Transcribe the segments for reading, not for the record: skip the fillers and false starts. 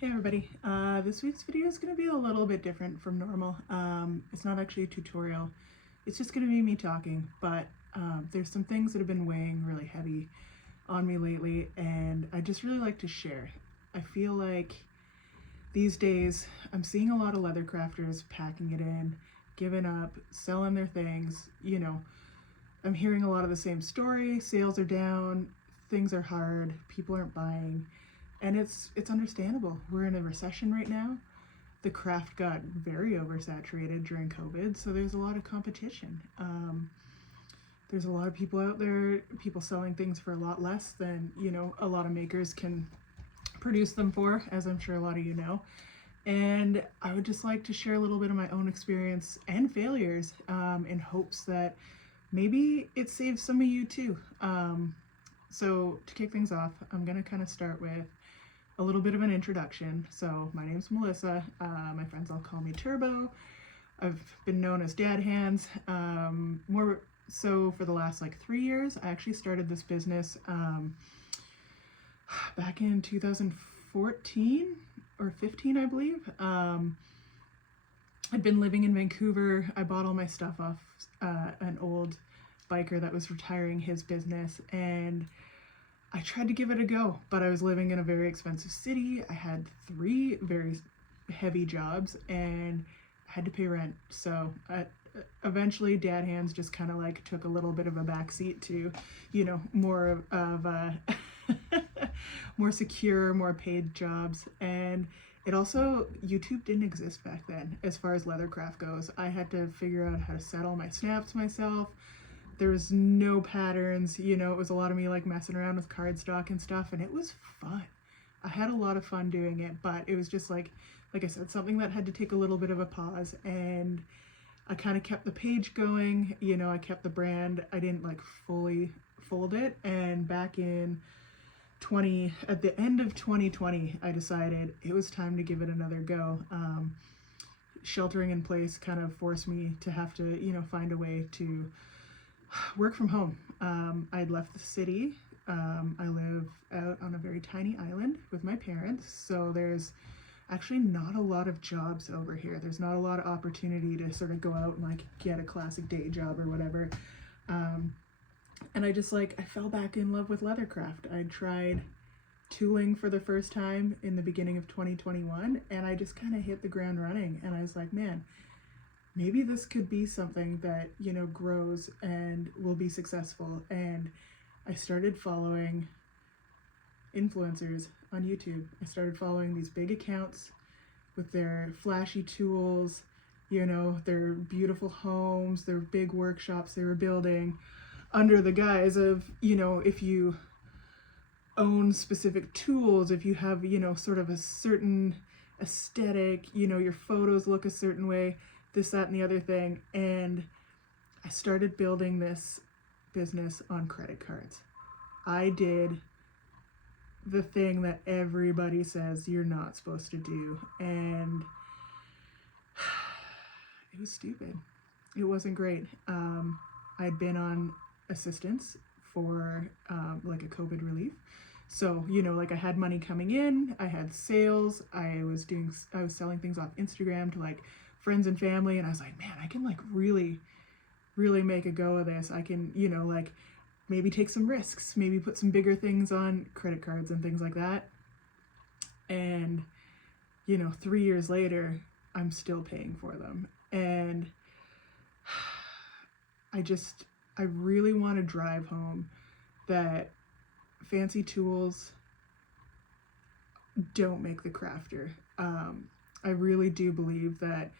Hey everybody, this week's video is going to be a little bit different from normal. It's not actually a tutorial, it's just going to be me talking, but there's some things that have been weighing really heavy on me lately, and I just really like to share. I feel like these days I'm seeing a lot of leather crafters packing it in, giving up, selling their things. I'm hearing a lot of the same story. Sales are down, things are hard, people aren't buying. And it's understandable. We're in a recession right now. The craft got very oversaturated during COVID, so there's a lot of competition. There's a lot of people out there, people selling things for a lot less than, a lot of makers can produce them for, as I'm sure a lot of you know. And I would just like to share a little bit of my own experience and failures in hopes that maybe it saves some of you too. So to kick things off, I'm going to kind of start with a little bit of an introduction. So my name's Melissa. My friends all call me Turbo. I've been known as Dad Hands. More so for the last 3 years. I actually started this business back in 2014 or 15, I believe. I'd been living in Vancouver. I bought all my stuff off an old biker that was retiring his business, and I tried to give it a go, but I was living in a very expensive city. I had 3 very heavy jobs and I had to pay rent. So eventually Dad Hands just kind of took a little bit of a backseat to, more of a more secure, more paid jobs. And it also, YouTube didn't exist back then as far as leathercraft goes. I had to figure out how to set all my snaps myself. There was no patterns, it was a lot of me messing around with cardstock and stuff, and it was fun. I had a lot of fun doing it, but it was just like I said, something that had to take a little bit of a pause, and I kind of kept the page going, I kept the brand. I didn't fully fold it, and back in at the end of 2020, I decided it was time to give it another go. Sheltering in place kind of forced me to have to, find a way to work from home. I'd left the city. I live out on a very tiny island with my parents, so there's actually not a lot of jobs over here. There's not a lot of opportunity to sort of go out and get a classic day job or whatever. And I just I fell back in love with leathercraft. I tried tooling for the first time in the beginning of 2021, and I just kind of hit the ground running, and I was like, man, maybe this could be something that, grows and will be successful. And I started following influencers on YouTube. I started following these big accounts with their flashy tools, their beautiful homes, their big workshops they were building under the guise of, if you own specific tools, if you have, sort of a certain aesthetic, your photos look a certain way, this, that, and the other thing. And I started building this business on credit cards. I did the thing that everybody says you're not supposed to do, and it was stupid. It wasn't great. I'd been on assistance for a COVID relief. So, I had money coming in, I had sales, I was selling things off Instagram to friends and family, and I was like, man, I can really make a go of this. I can, maybe take some risks, maybe put some bigger things on credit cards and things like that. And 3 years later, I'm still paying for them. And I really want to drive home that fancy tools don't make the crafter. I really do believe that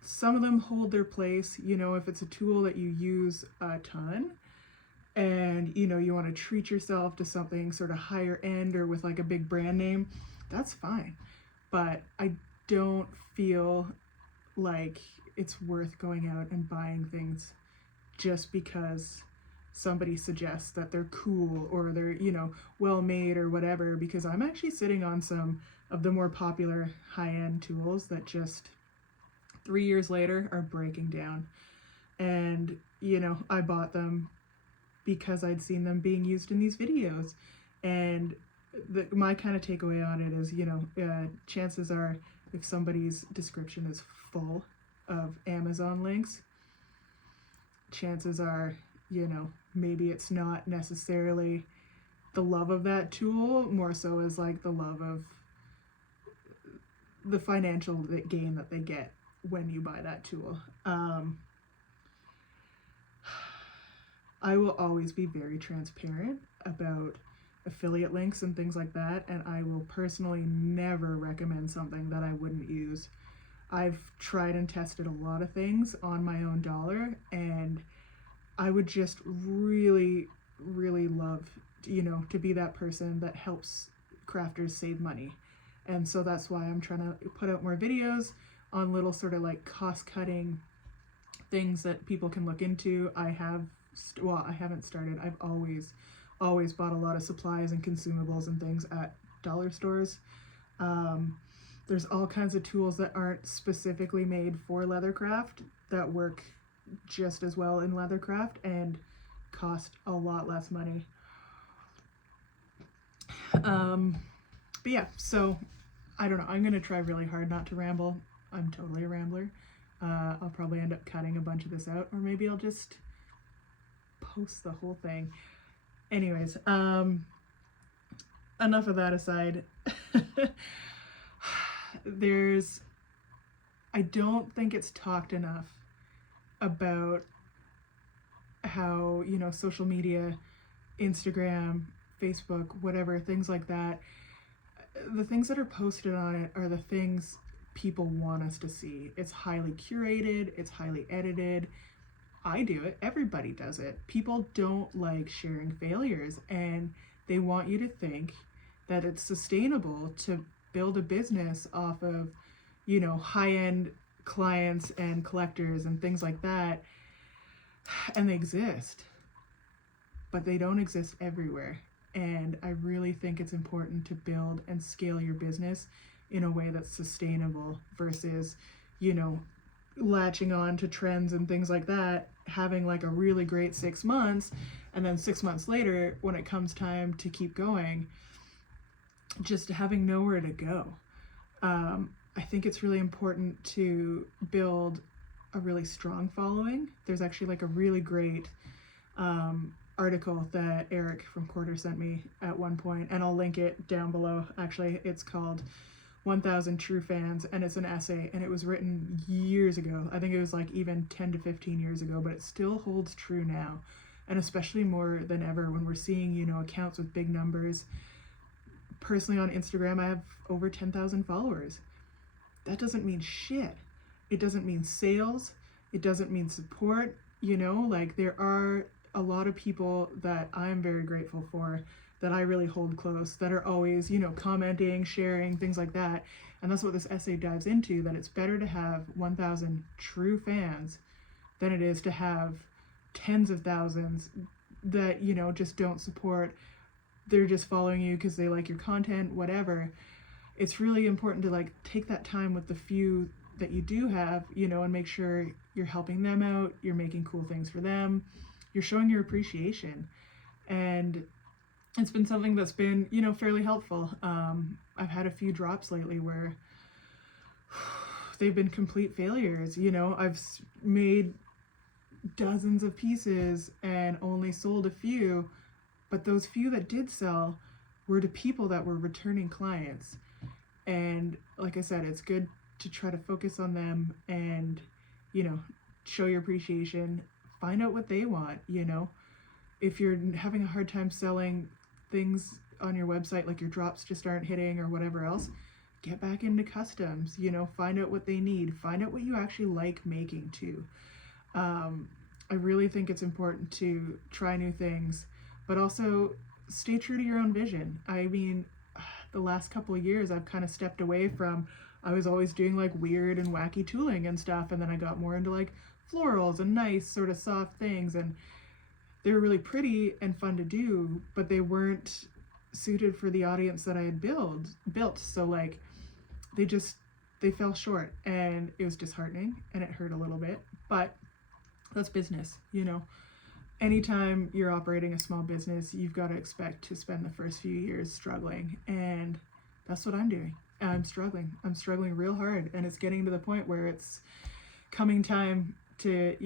some of them hold their place, if it's a tool that you use a ton and, you want to treat yourself to something sort of higher end or with a big brand name, that's fine. But I don't feel like it's worth going out and buying things just because somebody suggests that they're cool or they're, well made or whatever, because I'm actually sitting on some of the more popular high-end tools that just 3 years later are breaking down. And, I bought them because I'd seen them being used in these videos. And my kind of takeaway on it is, chances are if somebody's description is full of Amazon links, chances are, maybe it's not necessarily the love of that tool, more so as like the love of the financial gain that they get when you buy that tool. I will always be very transparent about affiliate links and things like that, and I will personally never recommend something that I wouldn't use. I've tried and tested a lot of things on my own dollar, and I would just really, really love, to be that person that helps crafters save money. And so that's why I'm trying to put out more videos on little sort of like cost-cutting things that people can look into. I haven't started. I've always bought a lot of supplies and consumables and things at dollar stores. There's all kinds of tools that aren't specifically made for leathercraft that work just as well in leathercraft and cost a lot less money. But yeah, so I don't know. I'm gonna try really hard not to ramble. I'm totally a rambler. I'll probably end up cutting a bunch of this out, or maybe I'll just post the whole thing. Anyways, enough of that aside. I don't think it's talked enough about how, social media, Instagram, Facebook, whatever, things like that, the things that are posted on it are the things people want us to see. It's highly curated, it's highly edited. I do it, everybody does it. People don't like sharing failures, and they want you to think that it's sustainable to build a business off of, high-end clients and collectors and things like that. And they exist, but they don't exist everywhere. And I really think it's important to build and scale your business in a way that's sustainable versus, latching on to trends and things like that, having like a really great 6 months, and then 6 months later, when it comes time to keep going, just having nowhere to go. I think it's really important to build a really strong following. There's actually like a really great article that Eric from Quarter sent me at one point, and I'll link it down below. Actually, it's called 1000 True Fans, and it's an essay, and it was written years ago. I think it was like even 10 to 15 years ago, but it still holds true now, and especially more than ever when we're seeing, accounts with big numbers. Personally, on Instagram, I have over 10,000 followers. That doesn't mean shit. It doesn't mean sales. It doesn't mean support. Like there are a lot of people that I'm very grateful for, that I really hold close, that are always, commenting, sharing, things like that. And that's what this essay dives into, that it's better to have 1,000 true fans than it is to have tens of thousands that, just don't support. They're just following you because they like your content, whatever. It's really important to like take that time with the few that you do have, and make sure you're helping them out, you're making cool things for them, you're showing your appreciation. And it's been something that's been, fairly helpful. I've had a few drops lately where they've been complete failures. I've made dozens of pieces and only sold a few, but those few that did sell were to people that were returning clients. And like I said, it's good to try to focus on them and, show your appreciation, find out what they want. If you're having a hard time selling things on your website, like your drops just aren't hitting or whatever else, get back into customs, find out what they need, find out what you actually like making too. I really think it's important to try new things, but also stay true to your own vision. I mean, the last couple of years I've kind of stepped away from, I was always doing like weird and wacky tooling and stuff, and then I got more into like florals and nice sort of soft things, and they were really pretty and fun to do, but they weren't suited for the audience that I had built. So like they fell short, and it was disheartening and it hurt a little bit, but that's business, anytime you're operating a small business, you've got to expect to spend the first few years struggling. And that's what I'm doing. I'm struggling. I'm struggling real hard. And it's getting to the point where it's coming time to,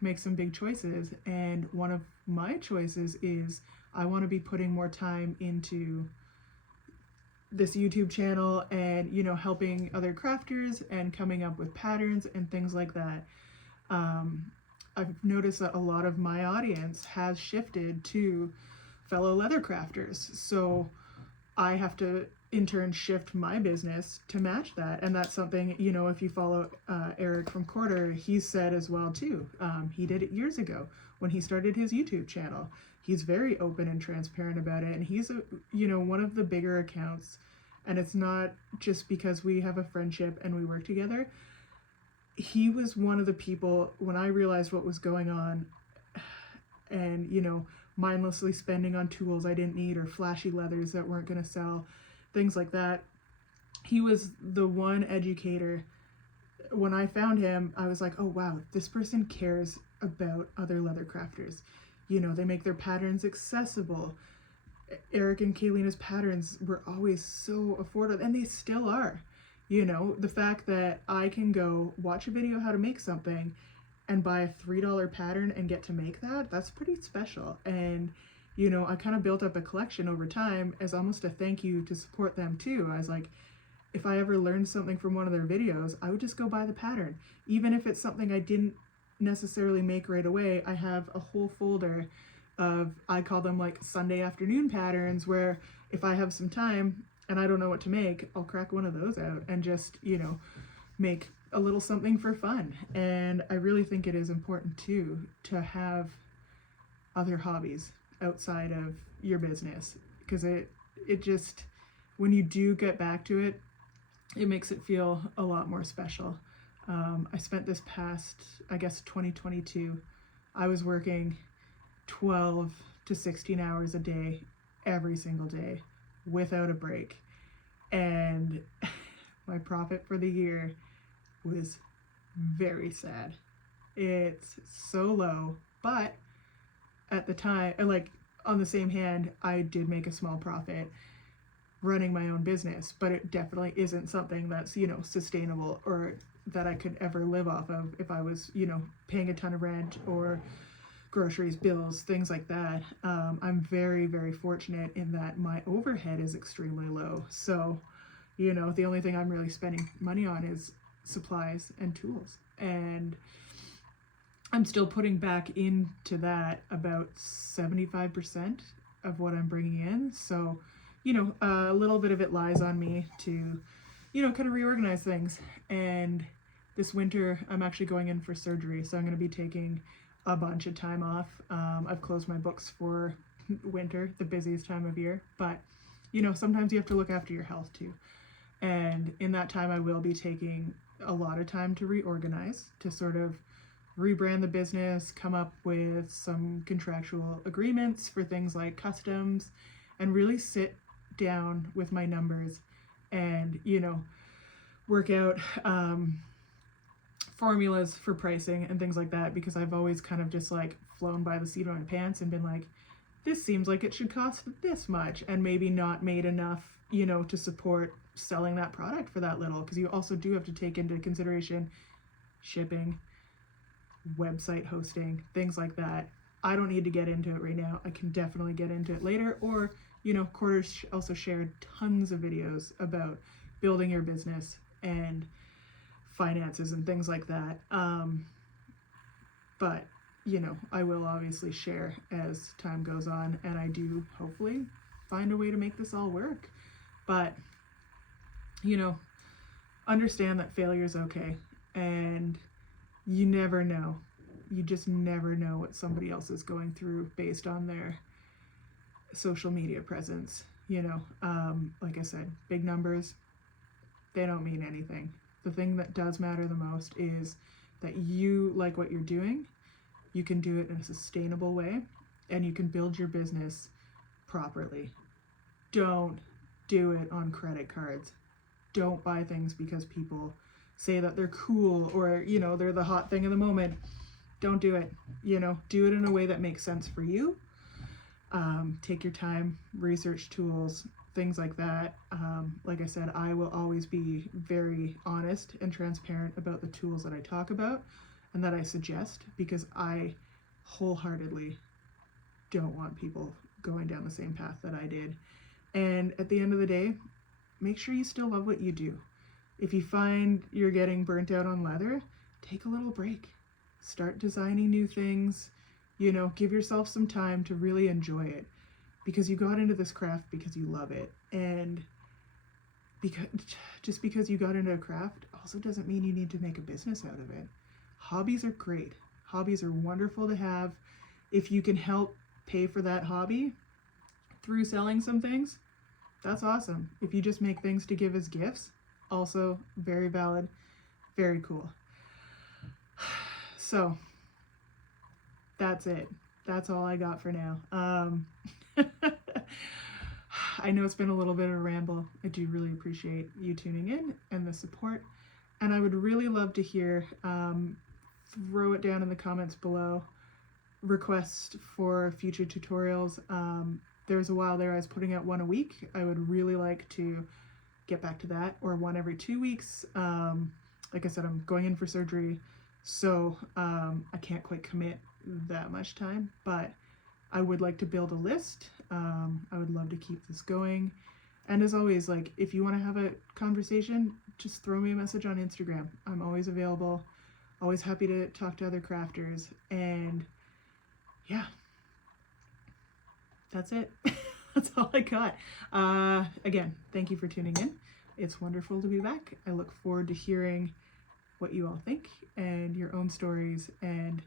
make some big choices. And one of my choices is I want to be putting more time into this YouTube channel and, helping other crafters and coming up with patterns and things like that. I've noticed that a lot of my audience has shifted to fellow leather crafters. So I have to in turn shift my business to match that. And that's something, if you follow Eric from Quarter, he's said as well too. He did it years ago when he started his YouTube channel. He's very open and transparent about it. And he's, one of the bigger accounts. And it's not just because we have a friendship and we work together. He was one of the people, when I realized what was going on and, mindlessly spending on tools I didn't need or flashy leathers that weren't going to sell, things like that. He was the one educator. When I found him, I was like, oh wow, this person cares about other leather crafters. They make their patterns accessible. Eric and Kaylina's patterns were always so affordable, and they still are. The fact that I can go watch a video how to make something and buy a $3 pattern and get to make that's pretty special. And, I kind of built up a collection over time as almost a thank you to support them too. I was like, if I ever learned something from one of their videos, I would just go buy the pattern. Even if it's something I didn't necessarily make right away, I have a whole folder of, I call them like Sunday afternoon patterns, where if I have some time and I don't know what to make, I'll crack one of those out and just, make a little something for fun. And I really think it is important too to have other hobbies outside of your business, because it just, when you do get back to it, it makes it feel a lot more special. I spent this past, 2022, I was working 12 to 16 hours a day every single day without a break. And my profit for the year was very sad. It's so low, but at the time, on the same hand, I did make a small profit running my own business, but it definitely isn't something that's, sustainable or that I could ever live off of if I was, paying a ton of rent or groceries, bills, things like that. I'm very, very fortunate in that my overhead is extremely low. So, the only thing I'm really spending money on is supplies and tools. And I'm still putting back into that about 75% of what I'm bringing in. So, a little bit of it lies on me to, kind of reorganize things. And this winter, I'm actually going in for surgery. So I'm going to be taking a bunch of time off. I've closed my books for winter, the busiest time of year. But, sometimes you have to look after your health too. And in that time, I will be taking a lot of time to reorganize, to sort of rebrand the business, come up with some contractual agreements for things like customs, and really sit down with my numbers and, work out formulas for pricing and things like that, because I've always kind of just flown by the seat of my pants and been like, this seems like it should cost this much, and maybe not made enough, to support selling that product for that little, because you also do have to take into consideration shipping, website hosting, things like that. I don't need to get into it right now. I can definitely get into it later. Or, Quarters also shared tons of videos about building your business and finances and things like that. But, I will obviously share as time goes on, and I do hopefully find a way to make this all work. But, understand that failure is okay, and you never know. You just never know what somebody else is going through based on their social media presence. Like I said, big numbers, they don't mean anything. The thing that does matter the most is that you like what you're doing, you can do it in a sustainable way, and you can build your business properly. Don't do it on credit cards. Don't buy things because people say that they're cool or, they're the hot thing of the moment. don't do it. You know, do it in a way that makes sense for you. Take your time, research tools, things like that. Like I said, I will always be very honest and transparent about the tools that I talk about and that I suggest, because I wholeheartedly don't want people going down the same path that I did. And at the end of the day, make sure you still love what you do. If you find you're getting burnt out on leather, take a little break. Start designing new things. You know, give yourself some time to really enjoy it, because you got into this craft because you love it. And because just because you got into a craft also doesn't mean you need to make a business out of it. Hobbies are great. Hobbies are wonderful to have. If you can help pay for that hobby through selling some things, that's awesome. If you just make things to give as gifts, also very valid, very cool. So that's it. That's all I got for now. I know it's been a little bit of a ramble. I do really appreciate you tuning in and the support. And I would really love to hear, throw it down in the comments below, requests for future tutorials. There was a while there I was putting out one a week. I would really like to get back to that, or one every 2 weeks. Like I said, I'm going in for surgery, so I can't quite commit that much time, but I would like to build a list. I would love to keep this going. And as always, like, if you want to have a conversation, just throw me a message on Instagram. I'm always available, always happy to talk to other crafters. And yeah, that's it. That's all I got. Again, thank you for tuning in. It's wonderful to be back. I look forward to hearing what you all think and your own stories. And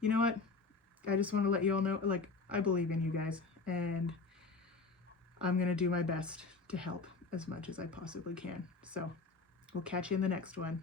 you know what? I just want to let you all know, like, I believe in you guys, and I'm going to do my best to help as much as I possibly can. So we'll catch you in the next one.